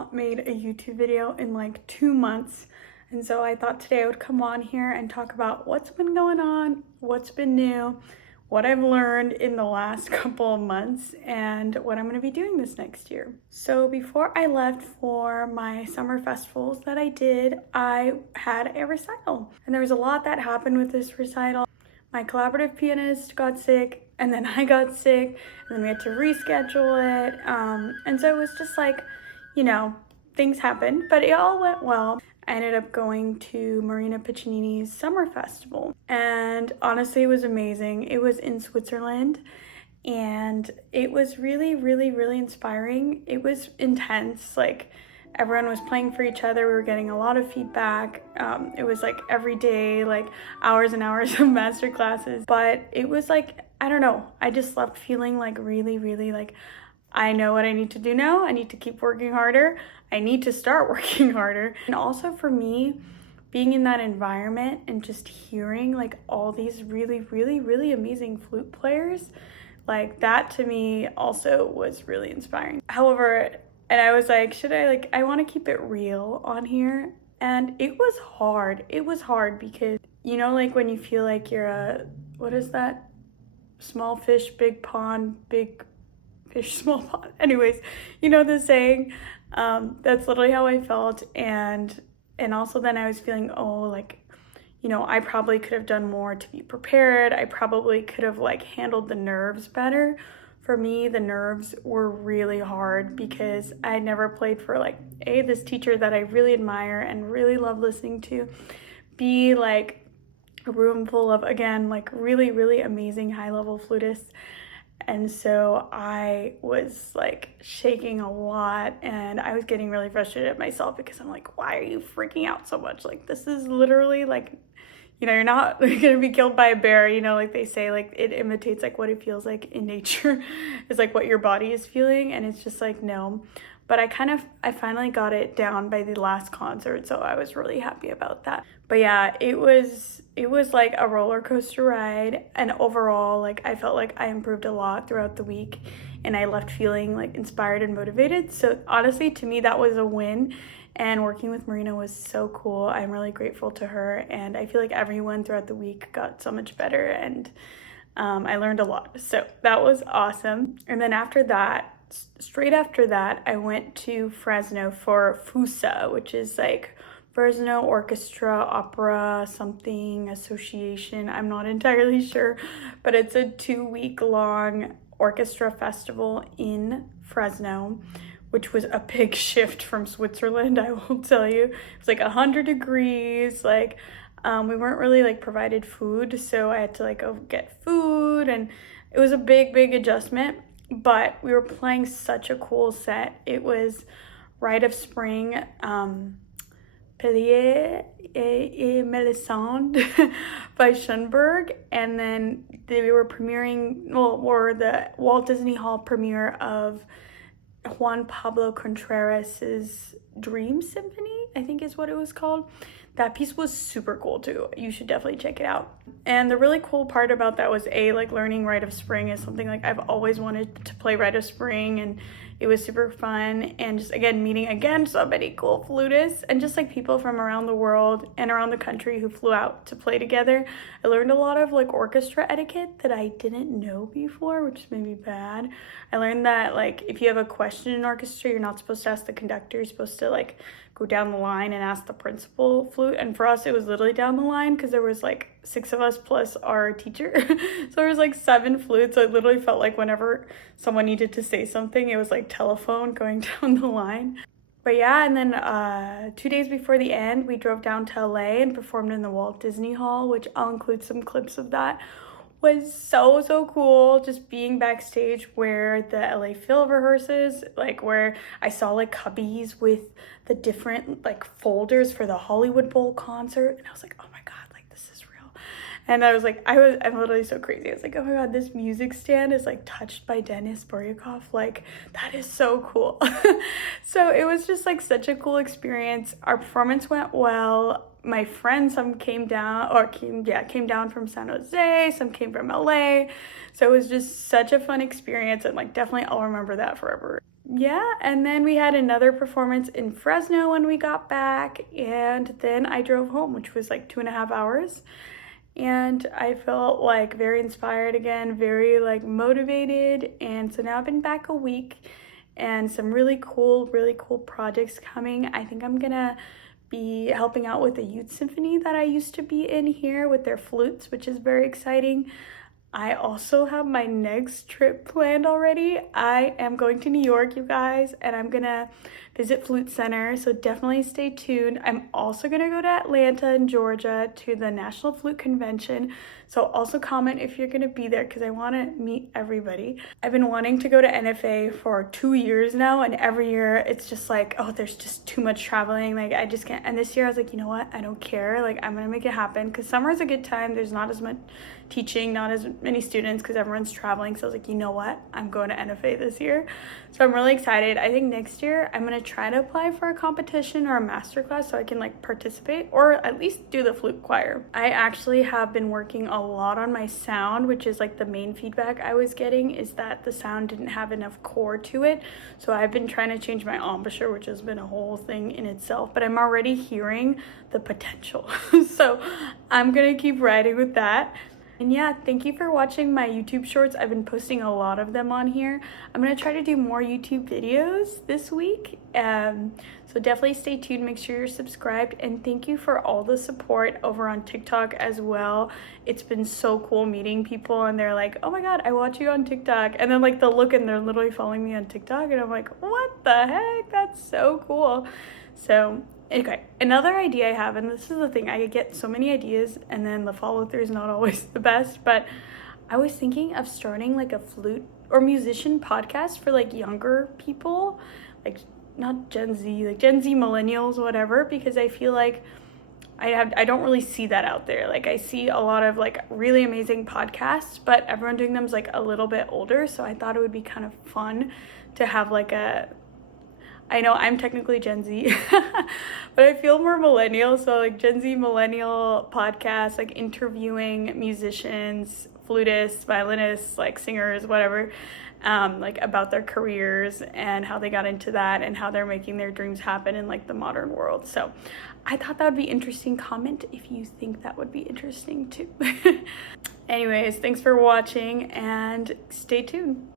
not made a YouTube video in like 2 months. And so I thought today I would come on here and talk about what's been going on, what's been new, what I've learned in the last couple of months, and what I'm going to be doing this next year. So before I left for my summer festivals that I did, I had a recital. And there was a lot that happened with this recital. My collaborative pianist got sick, and then I got sick, and then we had to reschedule it. And so it was just like, you know, things happened, but it all went well. I ended up going to Marina Piccinini's summer festival, and honestly, it was amazing. It was in Switzerland, and it was really, really, really inspiring. It was intense. Like, everyone was playing for each other. We were getting a lot of feedback. It was like every day, like hours and hours of master classes, but it was like, I don't know, I just left feeling like really, really like, I know what I need to do now. I need to keep working harder. I need to start working harder. And also for me, being in that environment and just hearing like all these really, really, really amazing flute players, like that to me also was really inspiring. However, and I was like, I want to keep it real on here. And it was hard. It was hard because, you know, like when you feel like you're what is that? Small fish, big pond, big fish, small pond. Anyways, you know the saying. That's literally how I felt. And also then I was feeling, oh, like, you know, I probably could have done more to be prepared. I probably could have like handled the nerves better. For me, the nerves were really hard because I had never played for like this teacher that I really admire and really love listening to, B, like a room full of, again, like really, really amazing high-level flutists. And so I was like shaking a lot, and I was getting really frustrated at myself because I'm like, why are you freaking out so much? Like, this is literally like, you know, you're not gonna be killed by a bear, you know, like they say, like it imitates like what it feels like in nature is like what your body is feeling. And it's just like, no. But I finally got it down by the last concert, so I was really happy about that. But yeah, it was like a roller coaster ride, and overall, like I felt like I improved a lot throughout the week, and I left feeling like inspired and motivated. So honestly, to me, that was a win, and working with Marina was so cool. I'm really grateful to her, and I feel like everyone throughout the week got so much better, and I learned a lot. So that was awesome. And then after that, straight after that, I went to Fresno for FOOSA, which is like Fresno Orchestra Opera something association. I'm not entirely sure, but it's a 2-week-long orchestra festival in Fresno, which was a big shift from Switzerland, I will tell you. It was like 100 degrees, like we weren't really like provided food, so I had to like go get food, and it was a big adjustment. But we were playing such a cool set. It was Rite of Spring, Pelier et Melisande by Schoenberg. And then they were premiering, or the Walt Disney Hall premiere of Juan Pablo Contreras's Dream Symphony, I think is what it was called. That piece was super cool too. You should definitely check it out. And the really cool part about that was like learning Rite of Spring is something like I've always wanted to play Rite of Spring, and it was super fun. And just again, meeting so many cool flutists and just like people from around the world and around the country who flew out to play together. I learned a lot of like orchestra etiquette that I didn't know before, which is maybe bad. I learned that like if you have a question in orchestra, you're not supposed to ask the conductor, you're supposed to like go down the line and ask the principal flute. And for us, it was literally down the line because there was like 6 of us plus our teacher. So there was like 7 flutes. So it literally felt like whenever someone needed to say something, it was like telephone going down the line. But yeah, and then 2 days before the end, we drove down to LA and performed in the Walt Disney Hall, which I'll include some clips of that. Was so cool, just being backstage where the LA Phil rehearses, like where I saw like cubbies with the different like folders for the Hollywood Bowl concert, and I was like, oh my god, like this is real. And I was like, I'm literally so crazy. I was like, oh my god, this music stand is like touched by Denis Buryakov, like that is so cool. So it was just like such a cool experience. Our performance went well. My friends, some came down from San Jose, some came from LA. So it was just such a fun experience, and like definitely I'll remember that forever. yeah, and then we had another performance in Fresno when we got back, and then I drove home, which was like 2.5 hours. And I felt like very inspired again, very like motivated. And so now I've been back a week and some really cool projects coming. I think I'm gonna be helping out with the youth symphony that I used to be in here with their flutes, which is very exciting. I also have my next trip planned already. I am going to New York, you guys, and I'm gonna visit Flute Center, so definitely stay tuned. I'm also gonna go to Atlanta in Georgia to the National Flute Convention, so also comment if you're gonna be there because I want to meet everybody. I've been wanting to go to NFA for 2 years now, and every year it's just like, oh, there's just too much traveling, like I just can't. And this year I was like, you know what, I don't care, like I'm gonna make it happen because summer is a good time. There's not as much teaching, not as many students because everyone's traveling, so I was like, you know what, I'm going to NFA this year. So I'm really excited. I think next year I'm gonna try to apply for a competition or a master class so I can like participate or at least do the flute choir. I actually have been working a lot on my sound, which is like the main feedback I was getting is that the sound didn't have enough core to it. So I've been trying to change my embouchure, which has been a whole thing in itself, but I'm already hearing the potential. So I'm gonna keep riding with that. And yeah, thank you for watching my YouTube shorts. I've been posting a lot of them on here. I'm gonna try to do more YouTube videos this week. So definitely stay tuned, make sure you're subscribed, and thank you for all the support over on TikTok as well. It's been so cool meeting people and they're like, oh my God, I watch you on TikTok. And then like they'll look and they're literally following me on TikTok and I'm like, what the heck? That's so cool. So okay, another idea I have, and this is the thing, I get so many ideas and then the follow through is not always the best, but I was thinking of starting like a flute or musician podcast for like younger people, like not Gen Z, like Gen Z millennials, whatever, because I feel like I don't really see that out there. Like I see a lot of like really amazing podcasts, but everyone doing them is like a little bit older, so I thought it would be kind of fun to have like I know I'm technically Gen Z, but I feel more millennial. So like Gen Z millennial podcasts, like interviewing musicians, flutists, violinists, like singers, whatever, like about their careers and how they got into that and how they're making their dreams happen in like the modern world. So I thought that would be interesting. Comment if you think that would be interesting too. Anyways, thanks for watching and stay tuned.